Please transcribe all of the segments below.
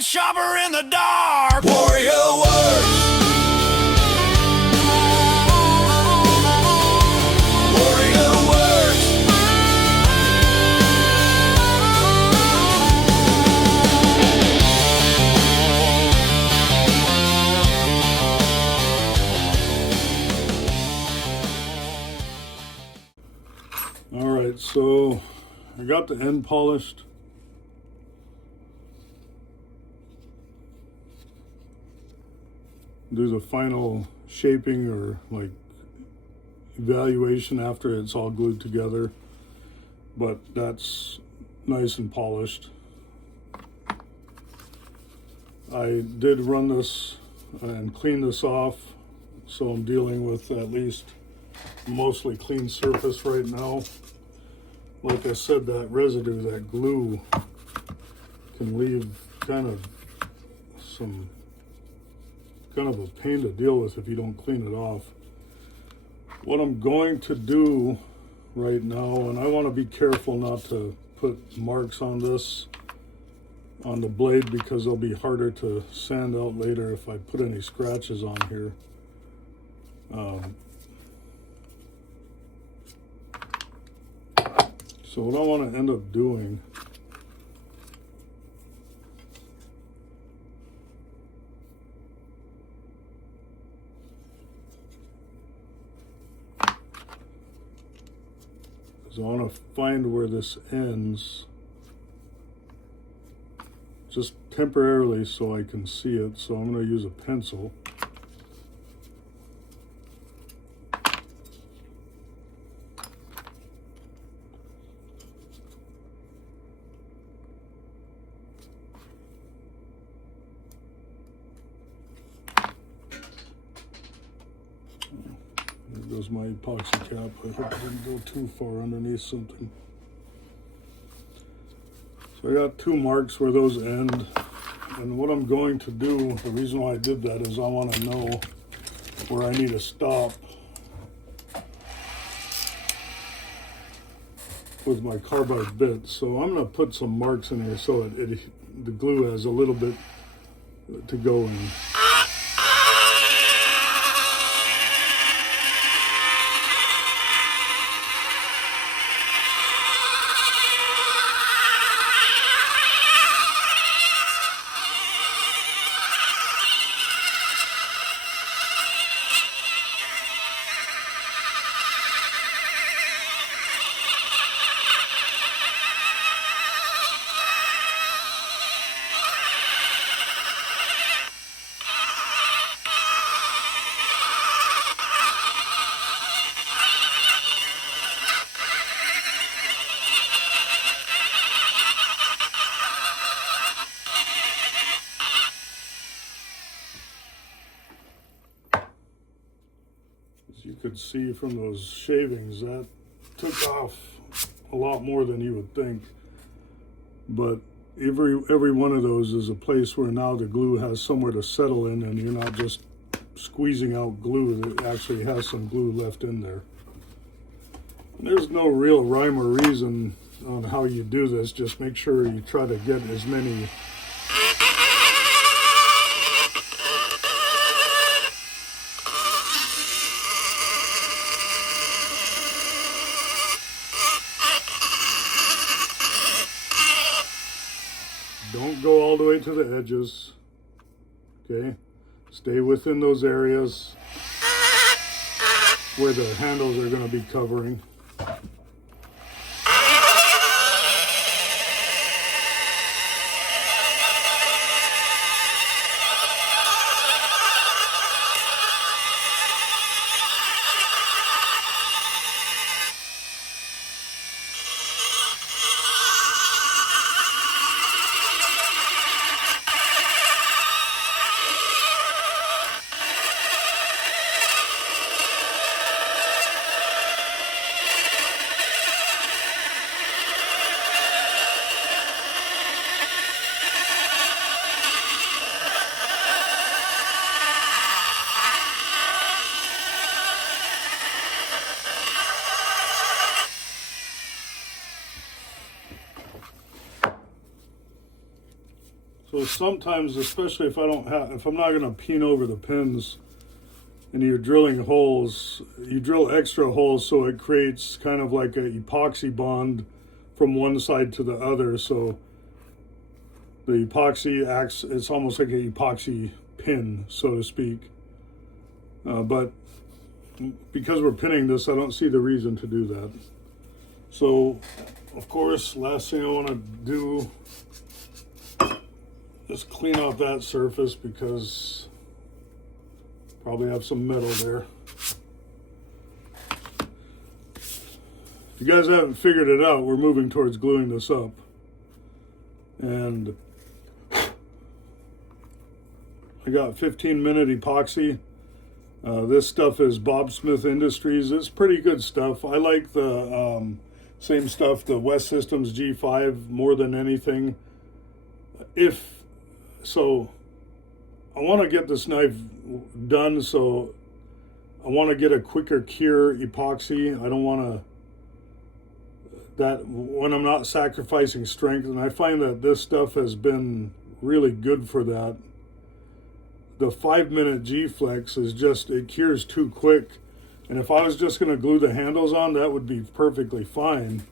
night shopper in the dark. Warrior Works. Warrior Works. All right, so I got the end polished. Do the final shaping or like evaluation after it's all glued together, but that's nice and polished. I did run this and clean this off, so I'm dealing with at least mostly clean surface right now. Like I said, that residue, that glue, can leave kind of a pain to deal with if you don't clean it off. What I'm going to do right now, and I want to be careful not to put marks on this, on the blade, because they'll be harder to sand out later if I put any scratches on here. So what I want to end up doing is I want to find where this ends, just temporarily so I can see it. So I'm going to use a pencil. There goes my epoxy cap. I hope it didn't go too far underneath something. So I got two marks where those end. And what I'm going to do, the reason why I did that is I want to know where I need to stop with my carbide bit. So I'm going to put some marks in here so the glue has a little bit to go in. As you could see from those shavings, that took off a lot more than you would think. But every one of those is a place where now the glue has somewhere to settle in, and you're not just squeezing out glue. That actually has some glue left in there. And there's no real rhyme or reason on how you do this. Just make sure you try to get as many Don't go all the way to the edges, okay? Stay within those areas where the handles are going to be covering. So sometimes, especially if I'm not going to peen over the pins, and you're drilling holes, you drill extra holes so it creates kind of like a epoxy bond from one side to the other. So the epoxy acts, it's almost like an epoxy pin, so to speak. But because we're pinning this, I don't see the reason to do that. So, of course, last thing I want to do is clean off that surface because probably have some metal there. If you guys haven't figured it out, we're moving towards gluing this up. And I got 15-minute epoxy. This stuff is Bob Smith Industries. It's pretty good stuff. I like the same stuff, the West Systems G5, more than anything. So I want to get this knife done, so I want to get a quicker cure epoxy. I don't want to, that when I'm not sacrificing strength, and I find that this stuff has been really good for that. The 5-minute G-Flex is just, it cures too quick. And if I was just going to glue the handles on, that would be perfectly fine.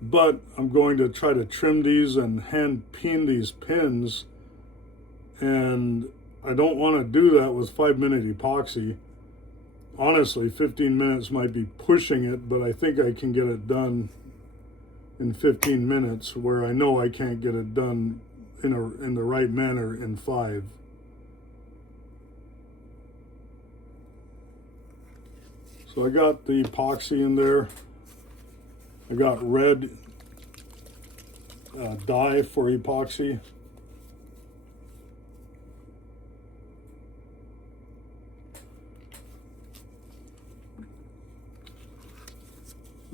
But I'm going to try to trim these and hand peen these pins. And I don't want to do that with 5-minute epoxy. Honestly, 15 minutes might be pushing it, but I think I can get it done in 15 minutes, where I know I can't get it done in the right manner in 5. So I got the epoxy in there. I got red dye for epoxy.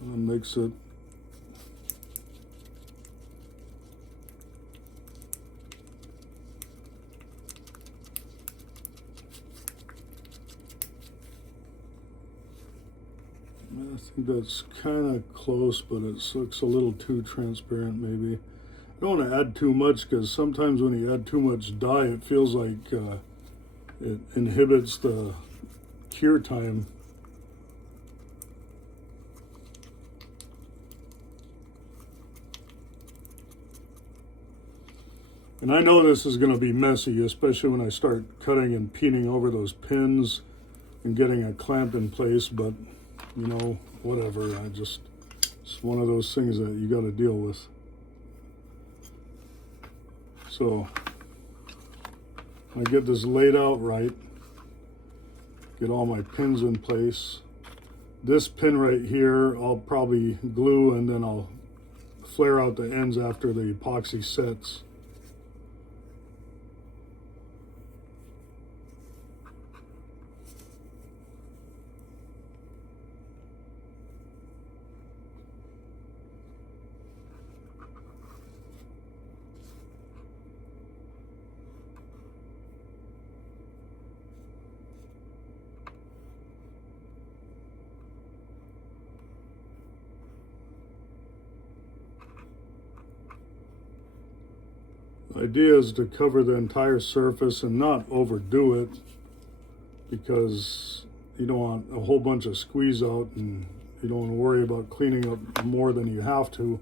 And mix it. I think that's kind of close, but it looks a little too transparent maybe. I don't want to add too much, because sometimes when you add too much dye, it feels like it inhibits the cure time. And I know this is going to be messy, especially when I start cutting and peening over those pins and getting a clamp in place, but you know, whatever. It's one of those things that you got to deal with. So I get this laid out right, get all my pins in place. This pin right here, I'll probably glue, and then I'll flare out the ends after the epoxy sets. The idea is to cover the entire surface and not overdo it, because you don't want a whole bunch of squeeze out, and you don't want to worry about cleaning up more than you have to.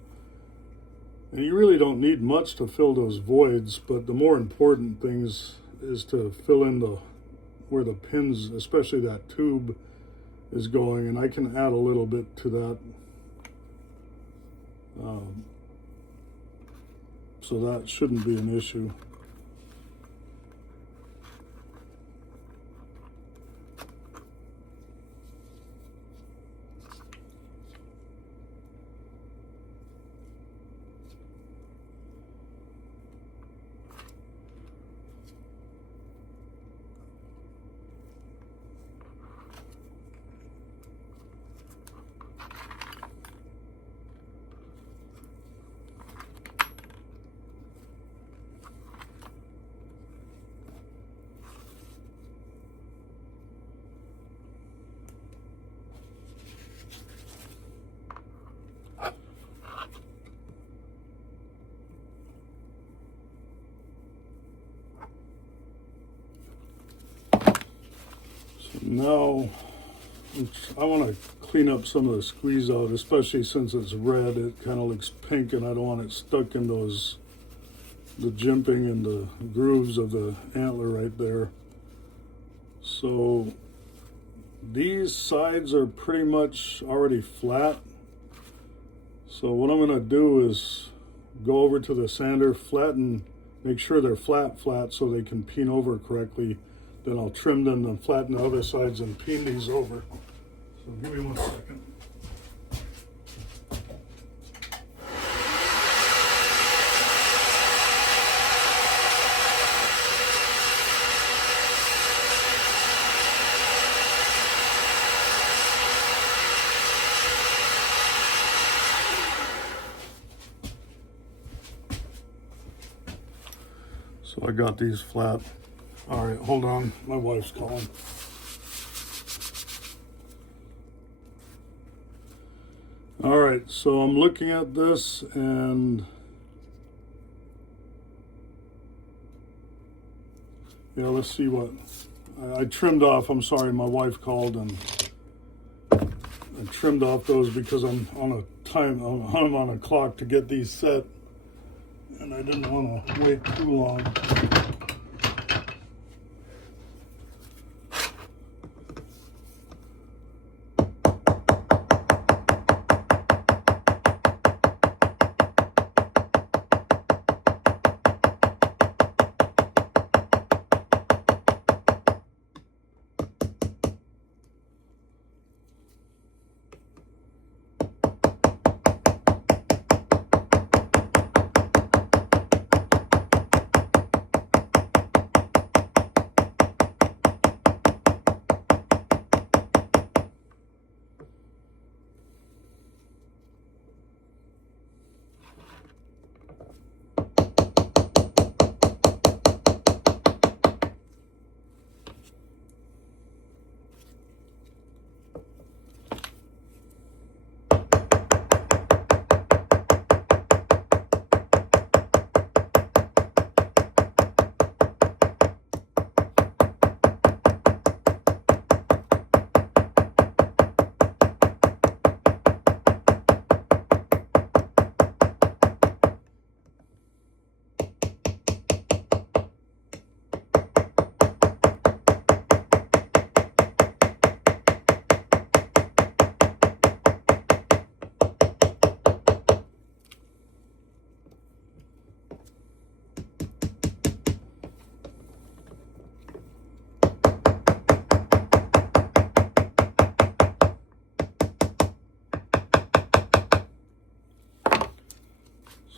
And you really don't need much to fill those voids, but the more important things is to fill in where the pins, especially that tube, is going, and I can add a little bit to that. So that shouldn't be an issue. Now, I want to clean up some of the squeeze out, especially since it's red. It kind of looks pink, and I don't want it stuck in the jimping and the grooves of the antler right there. So these sides are pretty much already flat. So what I'm going to do is go over to the sander, flatten, make sure they're flat so they can peen over correctly. Then I'll trim them and flatten the other sides and peen these over. So give me 1 second. So I got these flat. All right, hold on, my wife's calling. All right, so I'm looking at this and yeah, let's see what I trimmed off. I'm sorry, my wife called and I trimmed off those because I'm on a clock to get these set, and I didn't want to wait too long.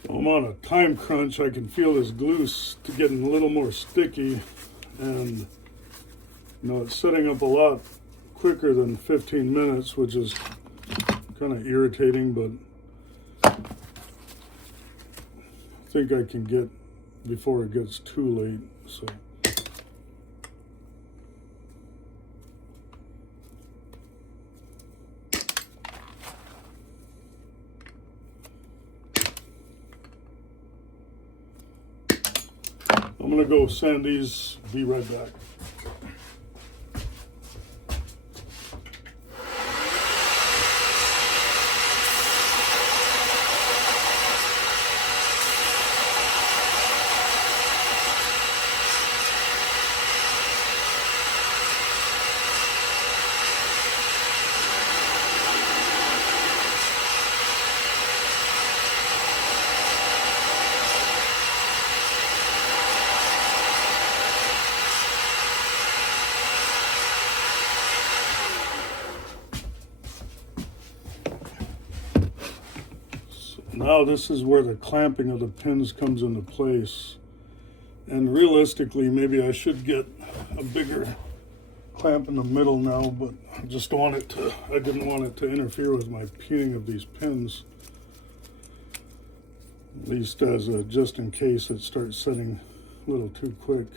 I'm on a time crunch. I can feel this glue getting a little more sticky, and you know, it's setting up a lot quicker than 15 minutes, which is kind of irritating, but I think I can get before it gets too late. So I'm gonna go sand these, be right back. Now this is where the clamping of the pins comes into place. And realistically, maybe I should get a bigger clamp in the middle now, but I didn't want it to interfere with my peening of these pins. At least as a, just in case it starts setting a little too quick.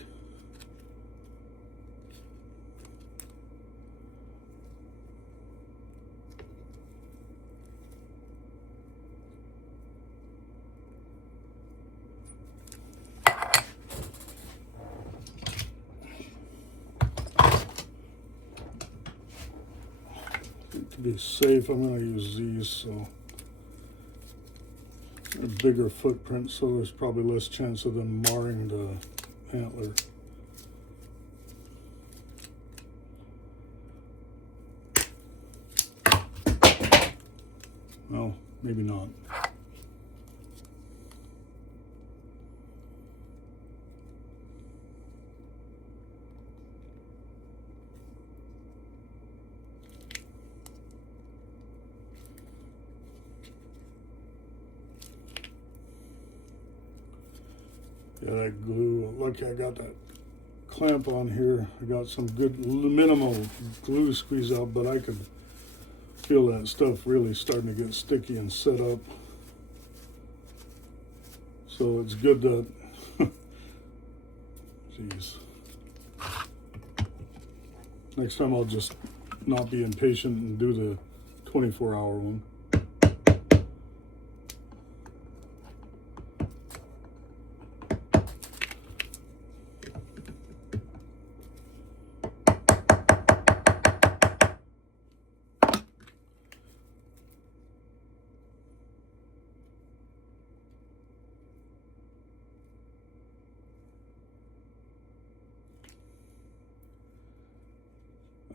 to be safe, I'm going to use these, so a bigger footprint, so there's probably less chance of them marring the antler. Well, maybe not. Yeah, that glue, lucky I got that clamp on here. I got some good minimal glue squeeze out, but I could feel that stuff really starting to get sticky and set up. So it's good that, jeez. Next time I'll just not be impatient and do the 24-hour one.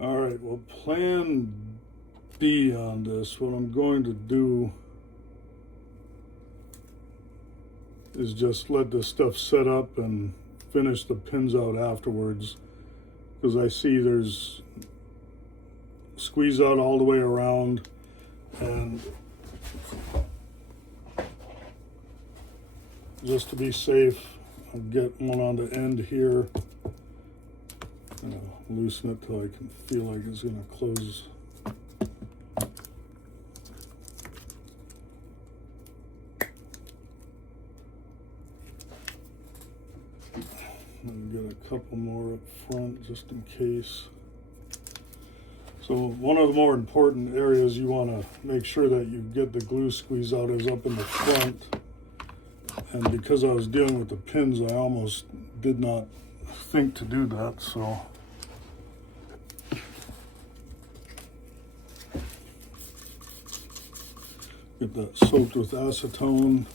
All right, well, plan B on this, what I'm going to do is just let this stuff set up and finish the pins out afterwards, because I see there's squeeze out all the way around, and just to be safe, I'll get one on the end here. Loosen it till I can feel like it's going to close. And get a couple more up front just in case. So one of the more important areas you want to make sure that you get the glue squeeze out is up in the front. And because I was dealing with the pins, I almost did not think to do that, so get that soaked with acetone.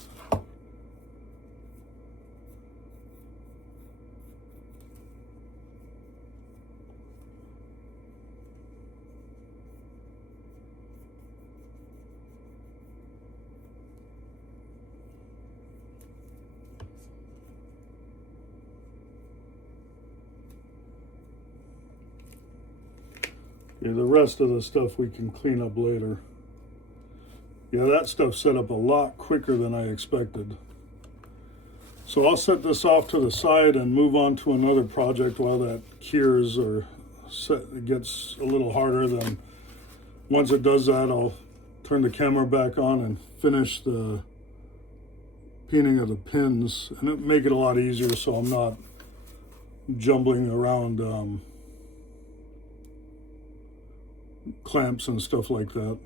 Yeah, the rest of the stuff we can clean up later. Yeah, that stuff set up a lot quicker than I expected. So I'll set this off to the side and move on to another project while that cures or it gets a little harder. Then once it does that, I'll turn the camera back on and finish the peening of the pins, and it'll make it a lot easier so I'm not jumbling around clamps and stuff like that.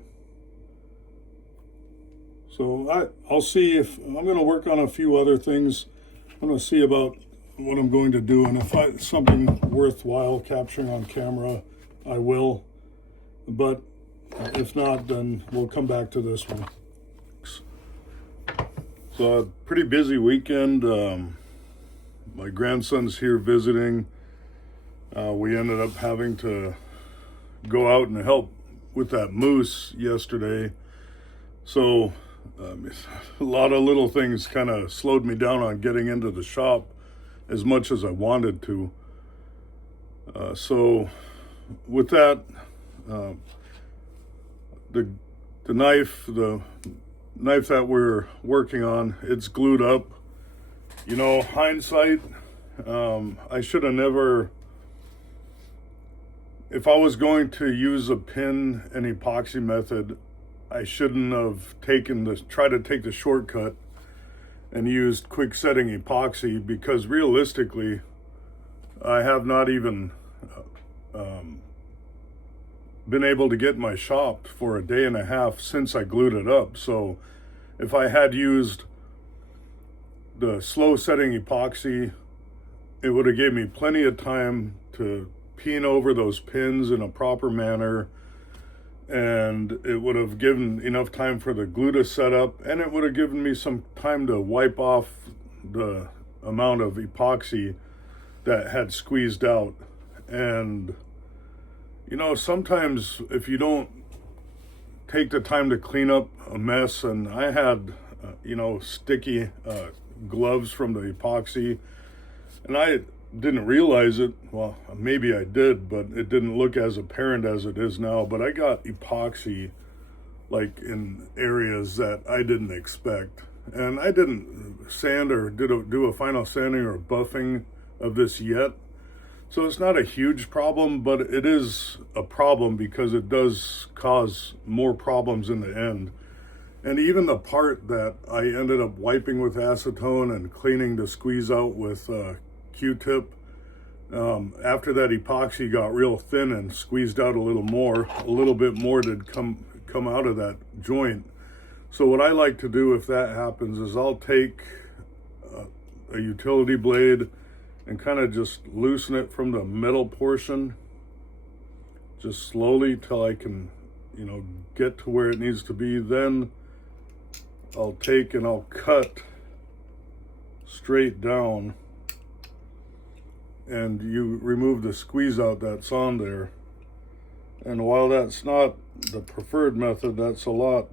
So I'll see if I'm going to work on a few other things. I'm going to see about what I'm going to do, and if something worthwhile capturing on camera, I will. But if not, then we'll come back to this one. So a pretty busy weekend. My grandson's here visiting. We ended up having to go out and help with that moose yesterday. So a lot of little things kind of slowed me down on getting into the shop as much as I wanted to. So with that, the knife that we're working on, it's glued up. You know, hindsight, I should have never, if I was going to use a pin and epoxy method, I shouldn't have tried to take the shortcut and used quick setting epoxy, because realistically, I have not even been able to get my shop for a day and a half since I glued it up. So if I had used the slow setting epoxy, it would have gave me plenty of time to peen over those pins in a proper manner and it would have given enough time for the glue to set up, and it would have given me some time to wipe off the amount of epoxy that had squeezed out. And you know, sometimes if you don't take the time to clean up a mess, and I had sticky gloves from the epoxy, and I didn't realize it. Well, maybe I did, but it didn't look as apparent as it is now. But I got epoxy like in areas that I didn't expect, and I didn't sand or do a final sanding or buffing of this yet. So it's not a huge problem, but it is a problem because it does cause more problems in the end. And even the part that I ended up wiping with acetone and cleaning to squeeze out with Q-tip, after that epoxy got real thin and squeezed out a little bit more did come out of that joint. So what I like to do if that happens is I'll take a utility blade and kind of just loosen it from the middle portion, just slowly till I can, get to where it needs to be. Then I'll take and I'll cut straight down, and you remove the squeeze out that's on there. And while that's not the preferred method, that's a lot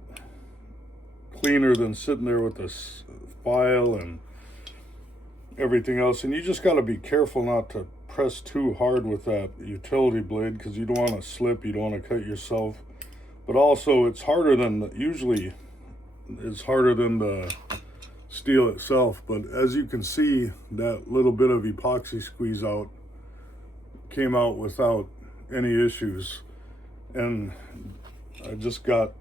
cleaner than sitting there with this file and everything else. And you just got to be careful not to press too hard with that utility blade, because you don't want to slip, you don't want to cut yourself. But also it's harder than usually it's harder than the steel itself. But as you can see, that little bit of epoxy squeeze out came out without any issues, and I just got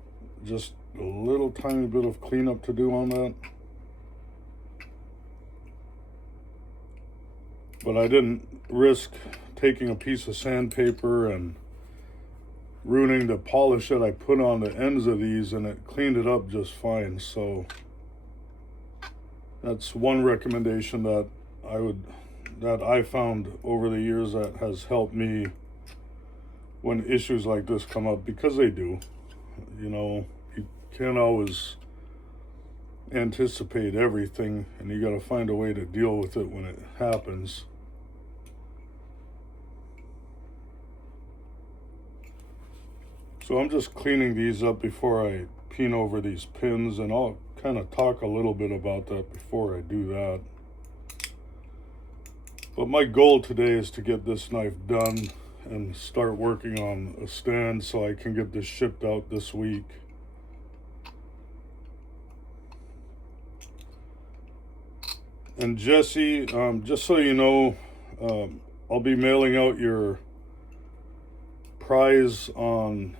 a little tiny bit of cleanup to do on that. But I didn't risk taking a piece of sandpaper and ruining the polish that I put on the ends of these, and it cleaned it up just fine. So that's one recommendation that I found over the years that has helped me when issues like this come up, because they do. You can't always anticipate everything, and you got to find a way to deal with it when it happens. So I'm just cleaning these up before I peen over these pins, and I'll kind of talk a little bit about that before I do that. But my goal today is to get this knife done and start working on a stand so I can get this shipped out this week. And Jesse, just so you know, I'll be mailing out your prize on,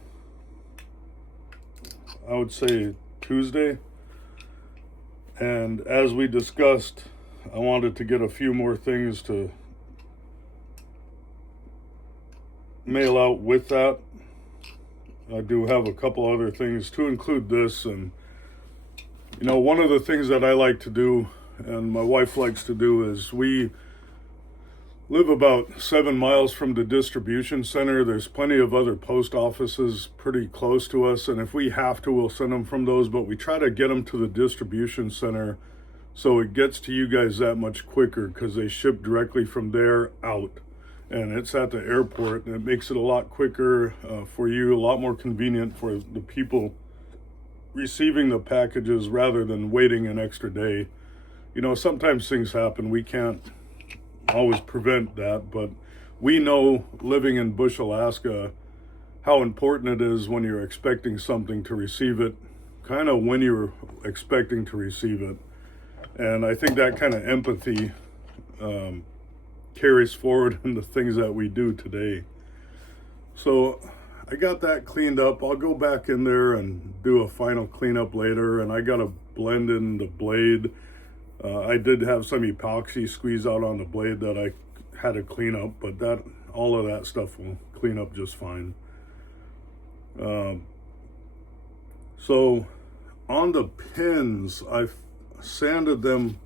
I would say, Tuesday. And as we discussed, I wanted to get a few more things to mail out with that. I do have a couple other things to include this. And one of the things that I like to do, and my wife likes to do, is we live about 7 miles from the distribution center. There's plenty of other post offices pretty close to us, and if we have to, we'll send them from those, but we try to get them to the distribution center so it gets to you guys that much quicker, because they ship directly from there out, and it's at the airport, and it makes it a lot quicker for you, a lot more convenient for the people receiving the packages, rather than waiting an extra day. Sometimes things happen. We can't always prevent that, but we know, living in Bush, Alaska, how important it is when you're expecting something to receive it, kind of when you're expecting to receive it. And I think that kind of empathy carries forward in the things that we do today. So I got that cleaned up. I'll go back in there and do a final cleanup later, and I got to blend in the blade. I did have some epoxy squeeze out on the blade that I had to clean up, but all of that stuff will clean up just fine. So on the pins, I've sanded them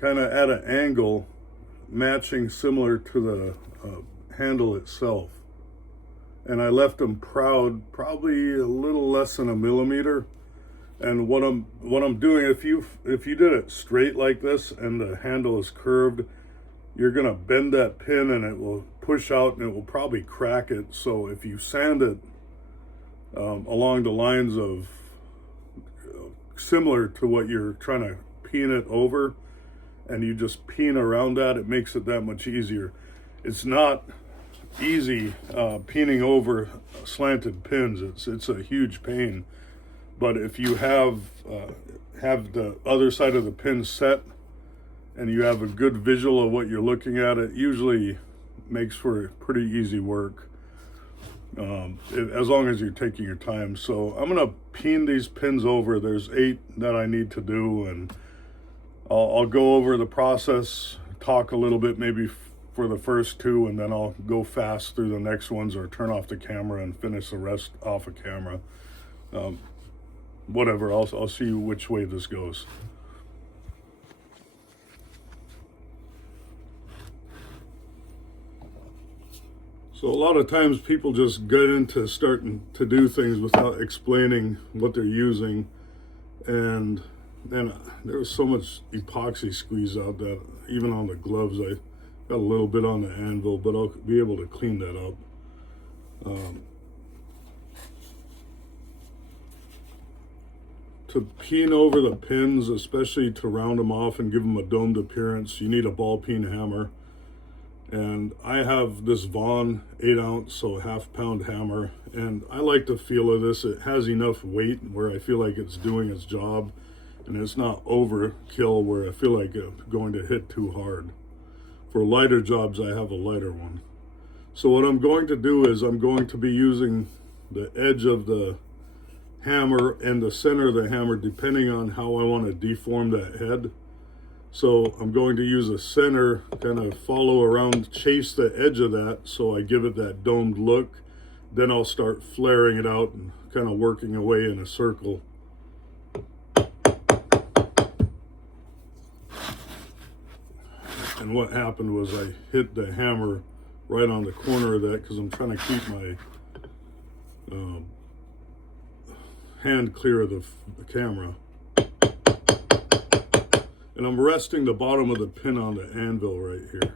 kind of at an angle matching similar to the handle itself. and I left them proud, probably a little less than a millimeter. And what I'm doing, if you did it straight like this and the handle is curved, you're gonna bend that pin and it will push out and it will probably crack it. So if you sand it along the lines of similar to what you're trying to peen it over, and you just peen around that, it makes it that much easier. It's not easy peening over slanted pins. It's a huge pain. But if you have the other side of the pin set and you have a good visual of what you're looking at, it usually makes for pretty easy work, as long as you're taking your time. So I'm gonna peen these pins over. There's 8 that I need to do, and I'll go over the process, talk a little bit maybe for the first 2, and then I'll go fast through the next ones or turn off the camera and finish the rest off of camera. Whatever, I'll see which way this goes. So a lot of times people just get into starting to do things without explaining what they're using, and then there was so much epoxy squeeze out that even on the gloves, I got a little bit on the anvil, but I'll be able to clean that up. To peen over the pins, especially to round them off and give them a domed appearance, you need a ball peen hammer. And I have this Vaughan 8-ounce, so half-pound hammer, and I like the feel of this. It has enough weight where I feel like it's doing its job, and it's not overkill where I feel like I'm going to hit too hard. For lighter jobs, I have a lighter one. So what I'm going to do is I'm going to be using the edge of the hammer and the center of the hammer depending on how I want to deform that head. So I'm going to use a center, kind of follow around, chase the edge of that so I give it that domed look. Then I'll start flaring it out and kind of working away in a circle. And what happened was I hit the hammer right on the corner of that because I'm trying to keep my hand clear of the camera. And I'm resting the bottom of the pin on the anvil right here.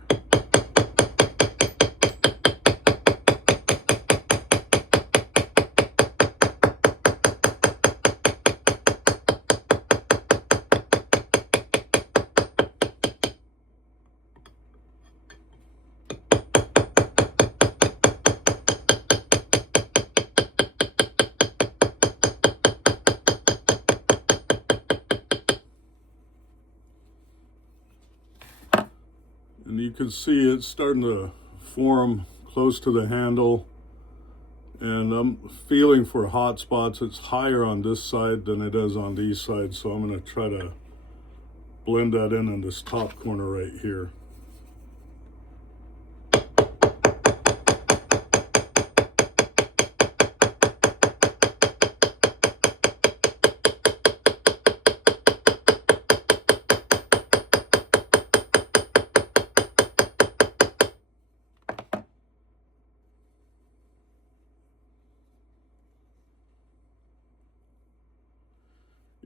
And you can see it's starting to form close to the handle, and I'm feeling for hot spots. It's higher on this side than it is on these sides, so I'm going to try to blend that in this top corner right here.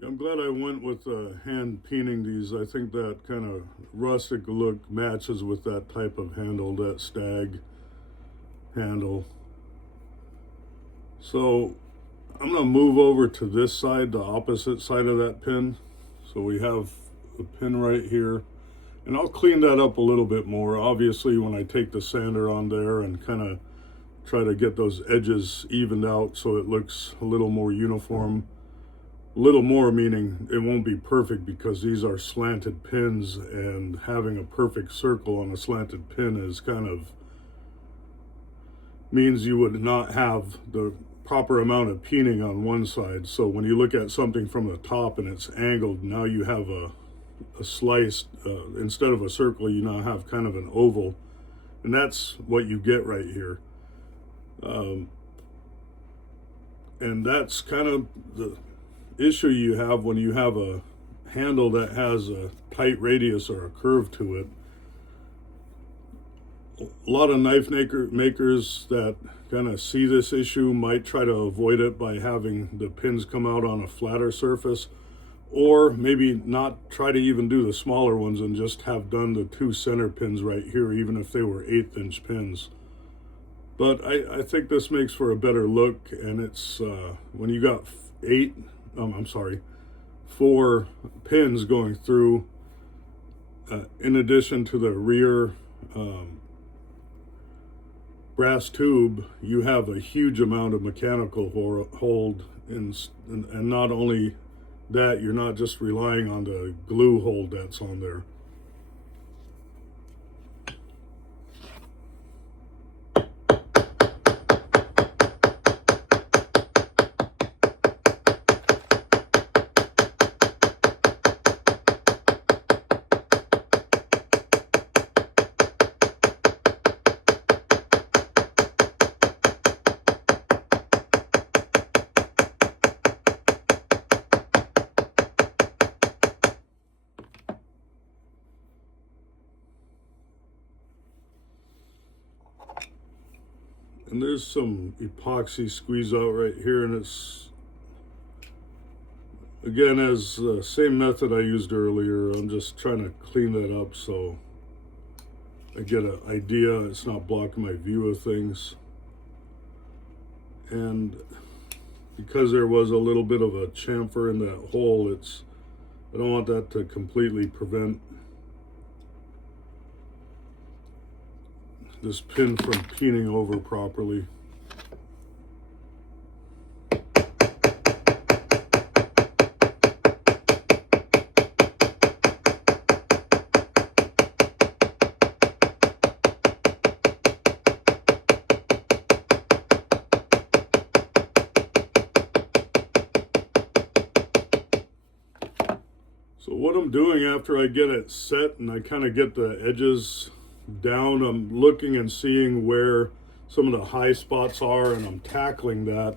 I'm glad I went with hand peening these. I think that kind of rustic look matches with that type of handle, that Stag handle. So I'm going to move over to this side, the opposite side of that pin. So we have the pin right here. And I'll clean that up a little bit more. Obviously, when I take the sander on there and kind of try to get those edges evened out so it looks a little more uniform. Little more meaning it won't be perfect because these are slanted pins, and having a perfect circle on a slanted pin is kind of means you would not have the proper amount of peening on one side. So when you look at something from the top and it's angled, now you have a slice, instead of a circle, you now have kind of an oval, and that's what you get right here. And that's kind of the issue you have when you have a handle that has a tight radius or a curve to it. A lot of knife makers that kind of see this issue might try to avoid it by having the pins come out on a flatter surface, or maybe not try to even do the smaller ones and just have done the 2 center pins right here, even if they were 1/8 inch pins. But I think this makes for a better look, and it's when you got 4 pins going through, in addition to the rear brass tube, you have a huge amount of mechanical hold, and not only that, you're not just relying on the glue hold that's on there. And there's some epoxy squeeze out right here, and it's, again, as the same method I used earlier. I'm just trying to clean that up so I get an idea. It's not blocking my view of things. And because there was a little bit of a chamfer in that hole, I don't want that to completely prevent this pin from peening over properly. So what I'm doing after I get it set and I kind of get the edges down, I'm looking and seeing where some of the high spots are, and I'm tackling that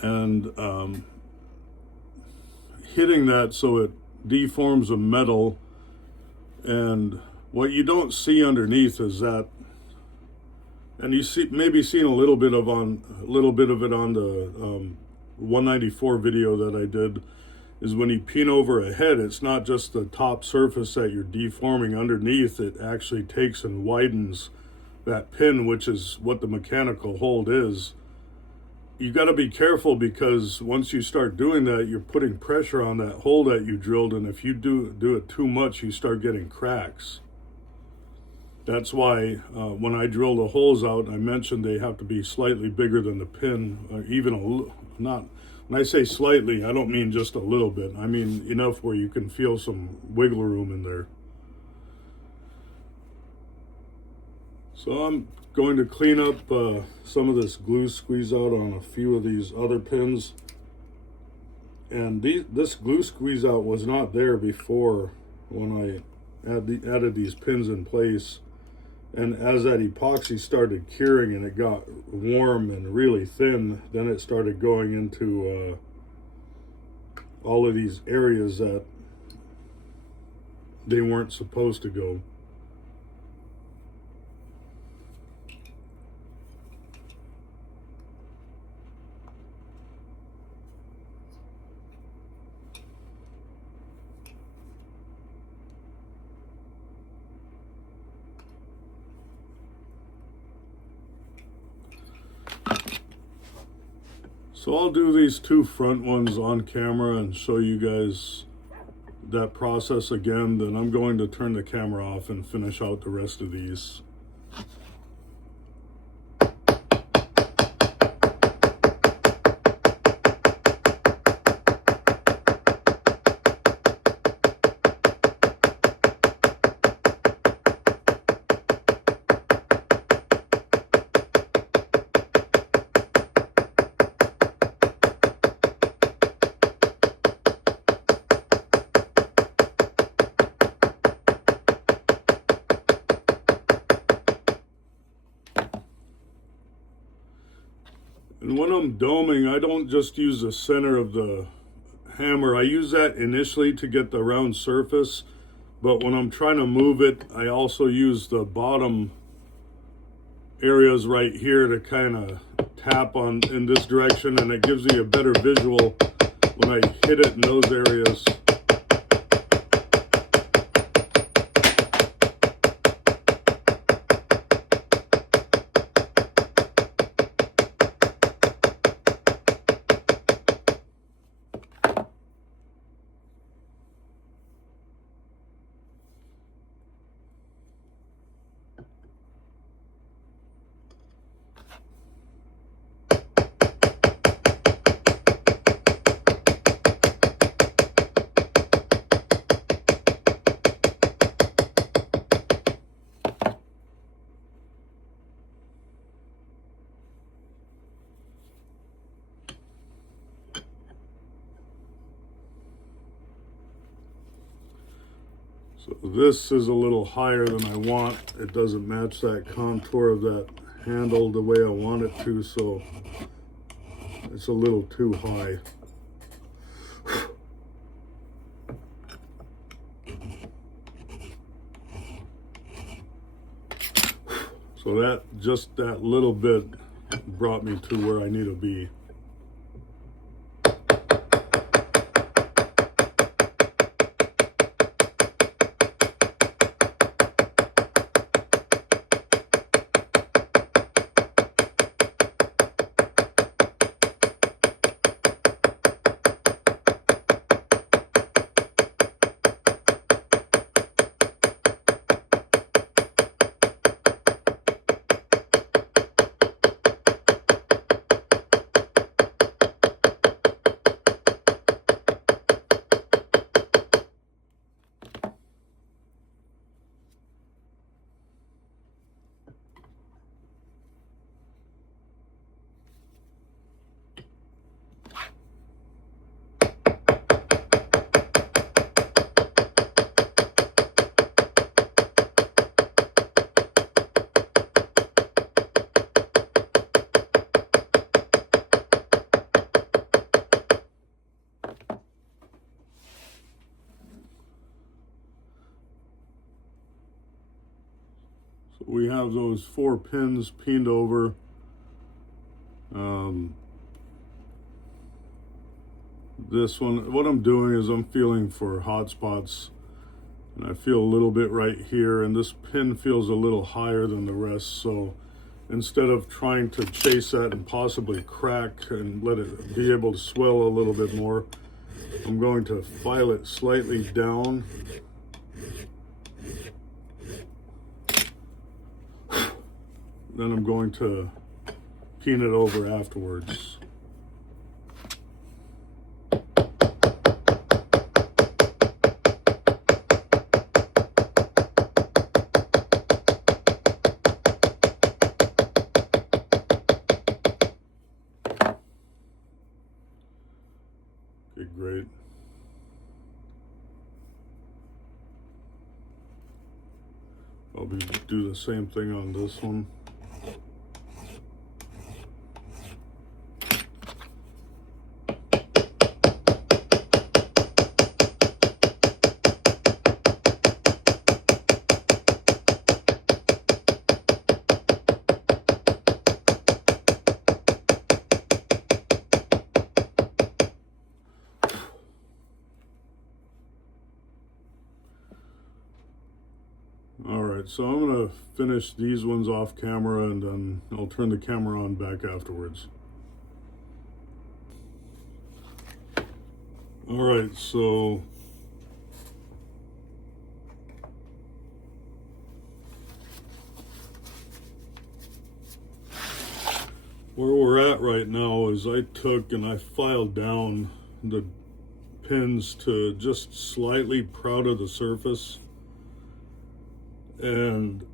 and hitting that so it deforms the metal. And what you don't see underneath is that, and you see maybe seen a little bit of it on the 194 video that I did, is when you peen over a head, it's not just the top surface that you're deforming. Underneath, it actually takes and widens that pin, which is what the mechanical hold is. You got to be careful, because once you start doing that, you're putting pressure on that hole that you drilled, and if you do it too much, you start getting cracks. That's why when I drill the holes out, I mentioned they have to be slightly bigger than the pin, or even a little, not. When I say slightly, I don't mean just a little bit. I mean enough where you can feel some wiggle room in there. So I'm going to clean up some of this glue squeeze out on a few of these other pins. And this glue squeeze out was not there before when I added these pins in place. And as that epoxy started curing and it got warm and really thin, then it started going into all of these areas that they weren't supposed to go. So I'll do these 2 front ones on camera and show you guys that process again. Then I'm going to turn the camera off and finish out the rest of these. And when I'm doming, I don't just use the center of the hammer. I use that initially to get the round surface, but when I'm trying to move it, I also use the bottom areas right here to kind of tap on in this direction, and it gives you a better visual when I hit it in those areas. So this is a little higher than I want. It doesn't match that contour of that handle the way I want it to, so it's a little too high. So that, just that little bit brought me to where I need to be. We have those 4 pins peened over. This one, what I'm doing is I'm feeling for hot spots, and I feel a little bit right here, and this pin feels a little higher than the rest, so instead of trying to chase that and possibly crack and let it be able to swell a little bit more, I'm going to file it slightly down. Then I'm going to peen it over afterwards. Okay, great. I'll do the same thing on this one. Alright, so I'm going to finish these ones off camera, and then I'll turn the camera on back afterwards. Alright, so where we're at right now is I took and I filed down the pins to just slightly proud of the surface. And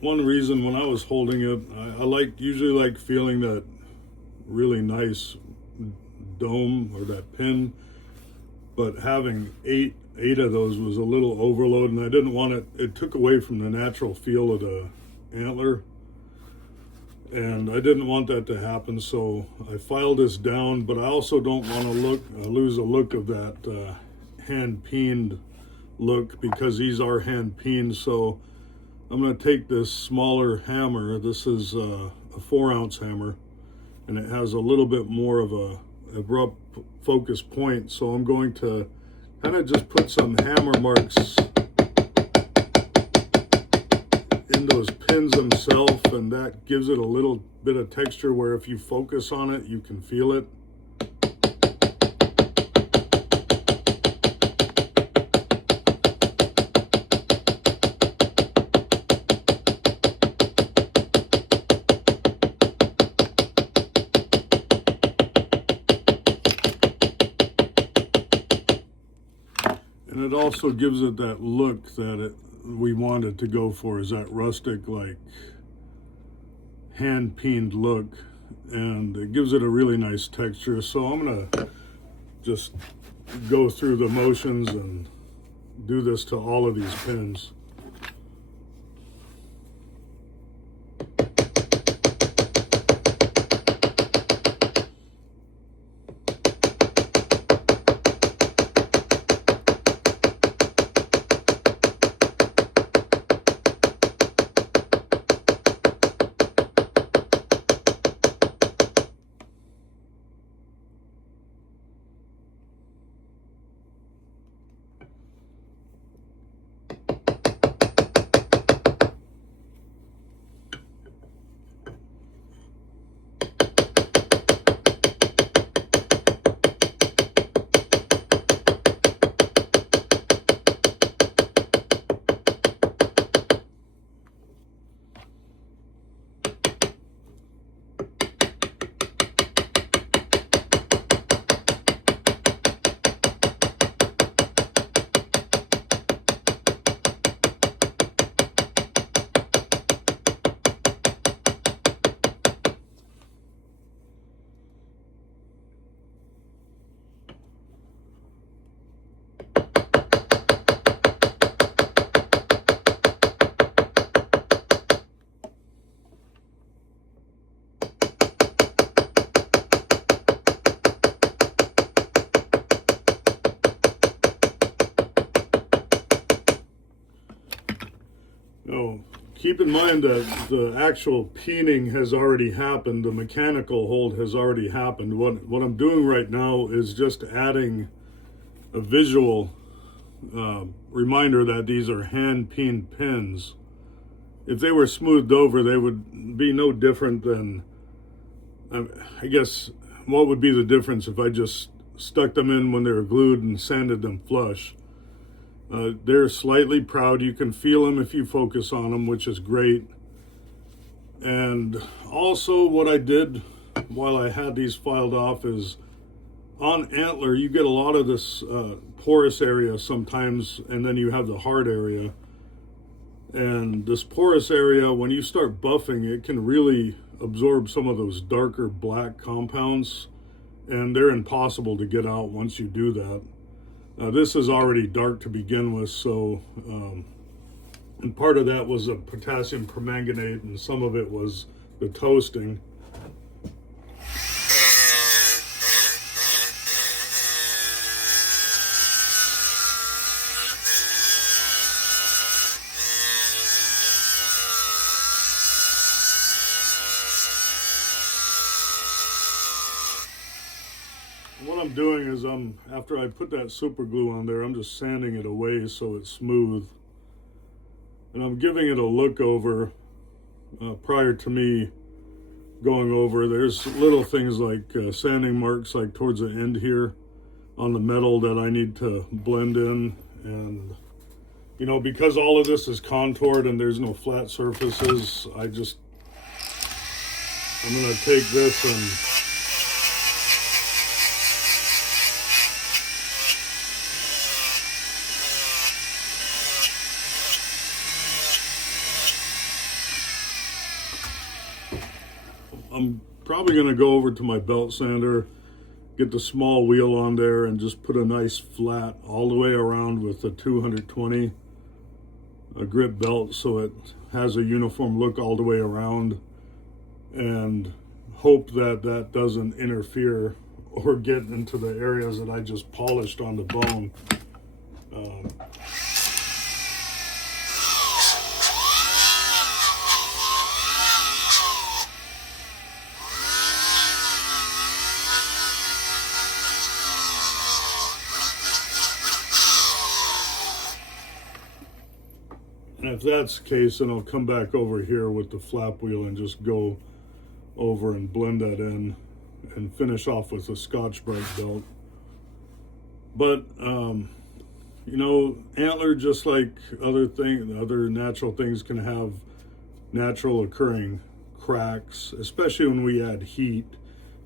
one reason, when I was holding it, I usually like feeling that really nice dome or that pin, but having eight of those was a little overload, and I didn't want it. It took away from the natural feel of the antler, and I didn't want that to happen. So I filed this down, but I also don't want to lose a look of that hand peened look, because these are hand peened. So I'm going to take this smaller hammer. This is a 4-ounce hammer, and it has a little bit more of a abrupt focus point. So I'm going to kind of just put some hammer marks in those pins themselves, and that gives it a little bit of texture where if you focus on it, you can feel it. And it also gives it that look that we wanted to go for, is that rustic, like hand peened look, and it gives it a really nice texture. So I'm gonna just go through the motions and do this to all of these pins. Now, keep in mind that the actual peening has already happened. The mechanical hold has already happened. What I'm doing right now is just adding a visual reminder that these are hand peened pins. If they were smoothed over, they would be no different than, I guess, what would be the difference if I just stuck them in when they were glued and sanded them flush? They're slightly proud. You can feel them if you focus on them, which is great. And also what I did while I had these filed off is on antler, you get a lot of this porous area sometimes, and then you have the hard area. And this porous area, when you start buffing, it can really absorb some of those darker black compounds, and they're impossible to get out once you do that. This is already dark to begin with, so and part of that was a potassium permanganate, and some of it was the toasting. What I'm doing is after I put that super glue on there, I'm just sanding it away so it's smooth. And I'm giving it a look over prior to me going over. There's little things like sanding marks like towards the end here on the metal that I need to blend in. And, you know, because all of this is contoured and there's no flat surfaces, I'm going to take this and I'm probably going to go over to my belt sander, get the small wheel on there, and just put a nice flat all the way around with a 220 grip belt so it has a uniform look all the way around, and hope that that doesn't interfere or get into the areas that I just polished on the bone. And if that's the case, then I'll come back over here with the flap wheel and just go over and blend that in and finish off with a Scotch-Brite belt. But, you know, antler, just like other natural things, can have natural occurring cracks, especially when we add heat.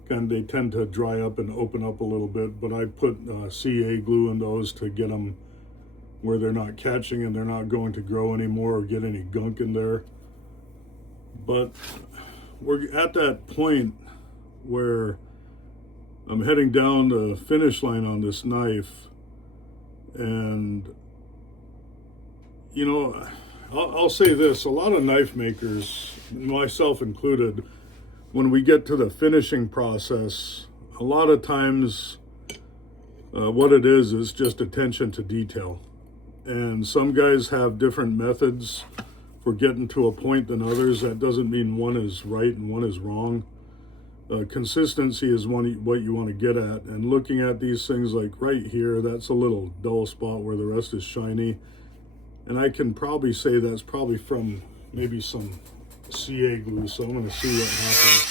They tend to dry up and open up a little bit, but I put CA glue in those to get them where they're not catching and they're not going to grow anymore or get any gunk in there. But we're at that point where I'm heading down the finish line on this knife, and you know, I'll say this: a lot of knife makers, myself included, when we get to the finishing process, a lot of times what it is just attention to detail. And some guys have different methods for getting to a point than others. That doesn't mean one is right and one is wrong. Consistency is what you want to get at. And looking at these things, like right here, that's a little dull spot where the rest is shiny. And I can probably say that's probably from maybe some CA glue, so I'm going to see what happens.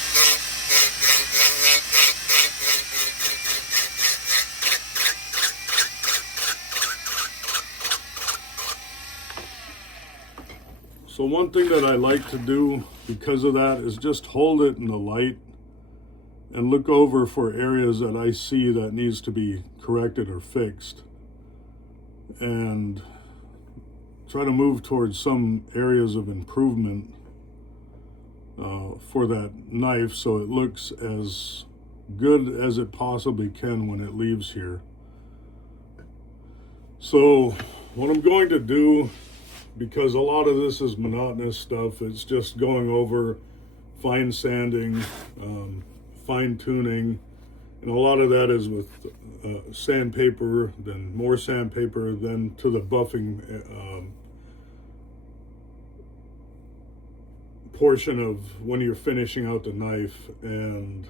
So one thing that I like to do because of that is just hold it in the light and look over for areas that I see that needs to be corrected or fixed, and try to move towards some areas of improvement for that knife so it looks as good as it possibly can when it leaves here. So what I'm going to do, because a lot of this is monotonous stuff, it's just going over fine sanding, fine tuning, and a lot of that is with sandpaper, then more sandpaper, then to the buffing portion of when you're finishing out the knife. And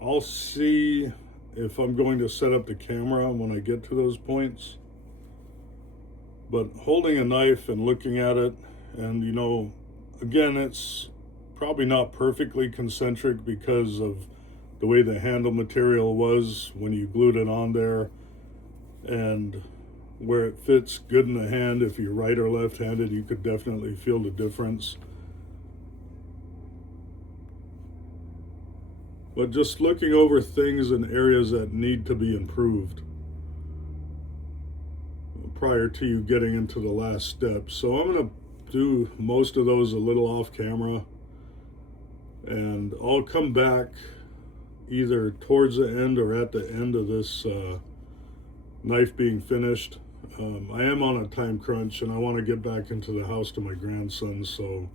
I'll see if I'm going to set up the camera when I get to those points. But holding a knife and looking at it, and you know, again, it's probably not perfectly concentric because of the way the handle material was when you glued it on there, and where it fits good in the hand. If you're right or left-handed, you could definitely feel the difference. But just looking over things and areas that need to be improved prior to you getting into the last step. So I'm going to do most of those a little off camera, and I'll come back either towards the end or at the end of this knife being finished. I am on a time crunch and I want to get back into the house to my grandson, so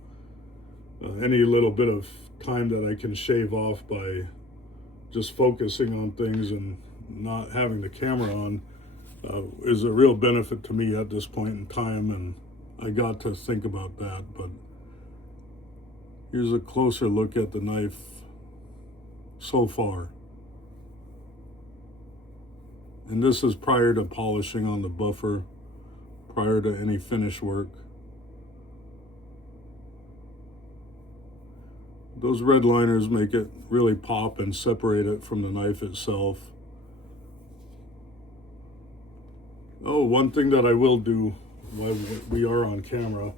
any little bit of time that I can shave off by just focusing on things and not having the camera on is a real benefit to me at this point in time, and I got to think about that. But here's a closer look at the knife so far. And this is prior to polishing on the buffer, prior to any finish work. Those red liners make it really pop and separate it from the knife itself. Oh, one thing that I will do while we are on camera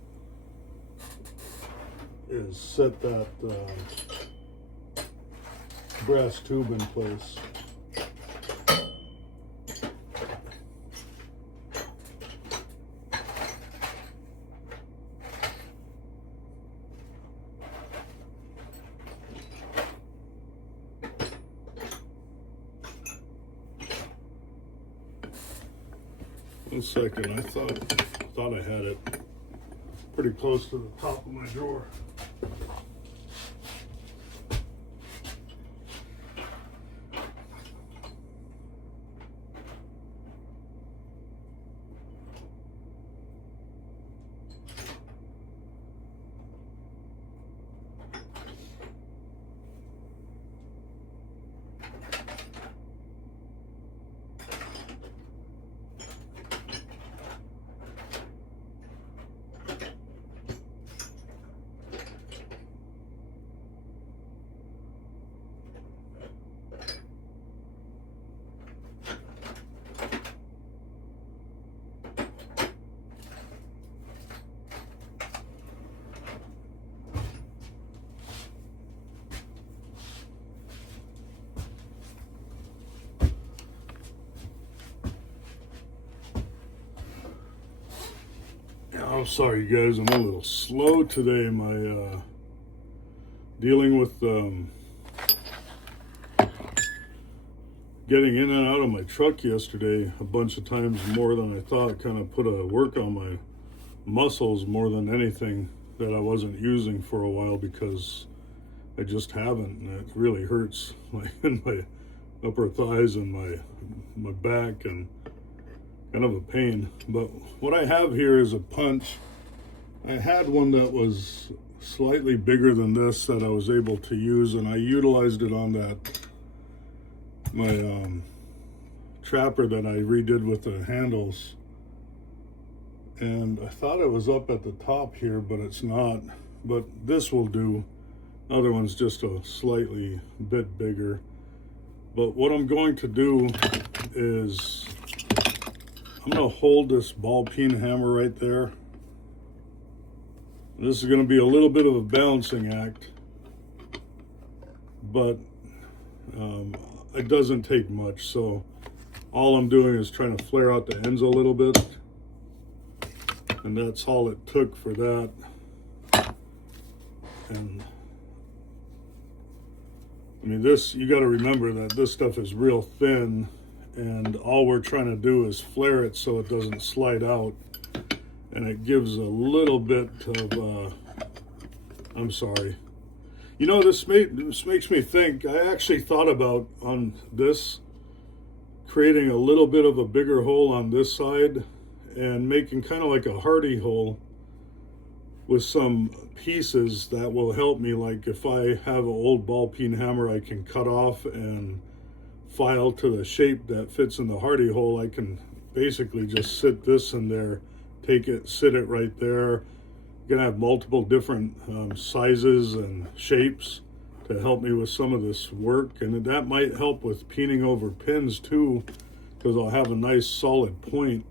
is set that brass tube in place. One second, I thought I had it pretty close to the top of my drawer. sorry you guys, I'm a little slow today. My dealing with getting in and out of my truck yesterday a bunch of times more than I thought kind of put a work on my muscles more than anything that I wasn't using for a while, because I just haven't, and it really hurts in my upper thighs and my back, and kind of a pain. But what I have here is a punch. I had one that was slightly bigger than this that I was able to use, and I utilized it on my trapper that I redid with the handles. And I thought it was up at the top here, but it's not. But this will do. Other one's just a slightly bit bigger. But what I'm going to do is I'm going to hold this ball peen hammer right there. This is going to be a little bit of a balancing act, but it doesn't take much. So all I'm doing is trying to flare out the ends a little bit, and that's all it took for that. And I mean, this, you got to remember that this stuff is real thin, and all we're trying to do is flare it so it doesn't slide out, and it gives a little bit of I'm sorry, you know, this makes me think. I actually thought about on this creating a little bit of a bigger hole on this side and making kind of like a hardy hole with some pieces that will help me. Like if I have an old ball peen hammer I can cut off and file to the shape that fits in the hardy hole, I can basically just sit this in there, take it, sit it right there. You're gonna have multiple different sizes and shapes to help me with some of this work, and that might help with peening over pins too, because I'll have a nice solid point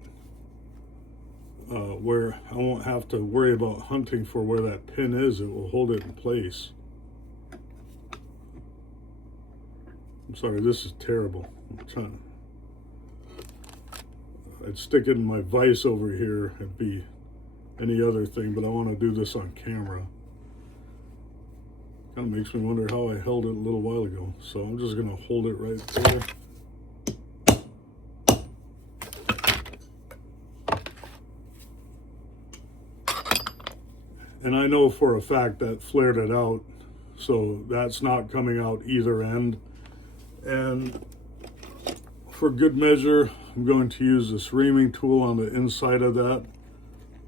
where I won't have to worry about hunting for where that pin is. It will hold it in place. I'm sorry, this is terrible. I'm trying to, I'd stick it in my vise over here. It'd be any other thing, but I want to do this on camera. Kind of makes me wonder how I held it a little while ago. So I'm just going to hold it right there. And I know for a fact that flared it out, so that's not coming out either end. And for good measure, I'm going to use this reaming tool on the inside of that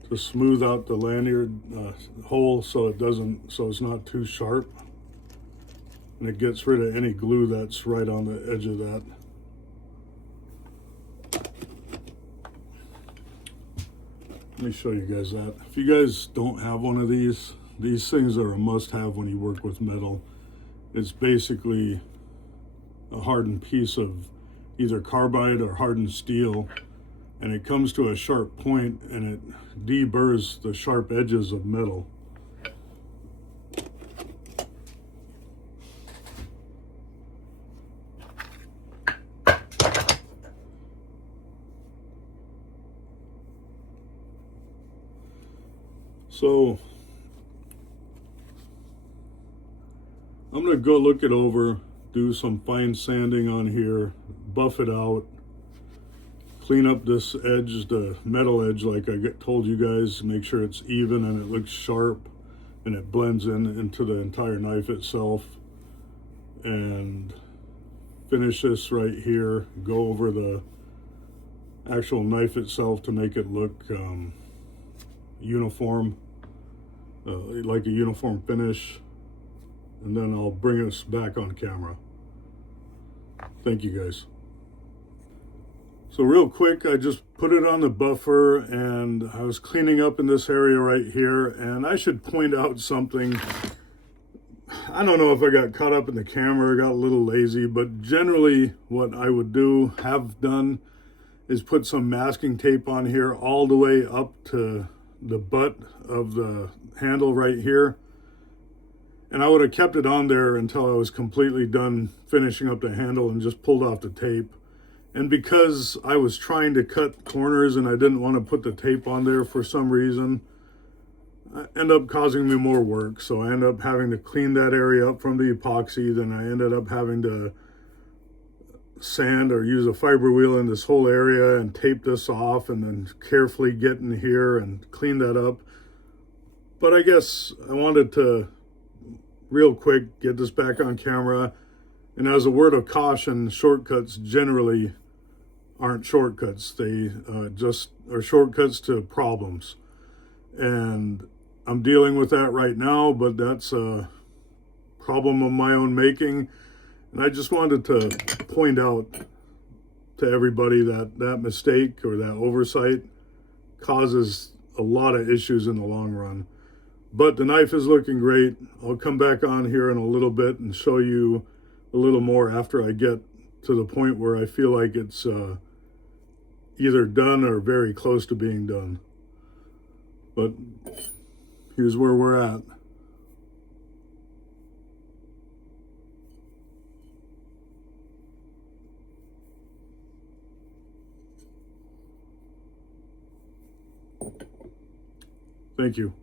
to smooth out the lanyard hole so it's not too sharp, and it gets rid of any glue that's right on the edge of that. Let me show you guys that. If you guys don't have one of these things are a must-have when you work with metal. It's basically a hardened piece of either carbide or hardened steel, and it comes to a sharp point and it deburrs the sharp edges of metal. So I'm going to go look it over, do some fine sanding on here, buff it out, clean up this edge, the metal edge, like I told you guys, make sure it's even and it looks sharp and it blends into the entire knife itself, and finish this right here, go over the actual knife itself to make it look uniform, like a uniform finish, and then I'll bring us back on camera. Thank you guys. So real quick, I just put it on the buffer and I was cleaning up in this area right here, and I should point out something. I don't know if I got caught up in the camera or got a little lazy, but generally what I would have done is put some masking tape on here all the way up to the butt of the handle right here. And I would have kept it on there until I was completely done finishing up the handle and just pulled off the tape. And because I was trying to cut corners and I didn't want to put the tape on there for some reason, end up causing me more work. So I end up having to clean that area up from the epoxy. Then I ended up having to sand or use a fiber wheel in this whole area and tape this off, and then carefully get in here and clean that up. But I guess I wanted to real quick get this back on camera. And as a word of caution, shortcuts generally aren't shortcuts. They just are shortcuts to problems. And I'm dealing with that right now, but that's a problem of my own making. And I just wanted to point out to everybody that that mistake or that oversight causes a lot of issues in the long run. But the knife is looking great. I'll come back on here in a little bit and show you a little more after I get to the point where I feel like it's either done or very close to being done. But here's where we're at. Thank you.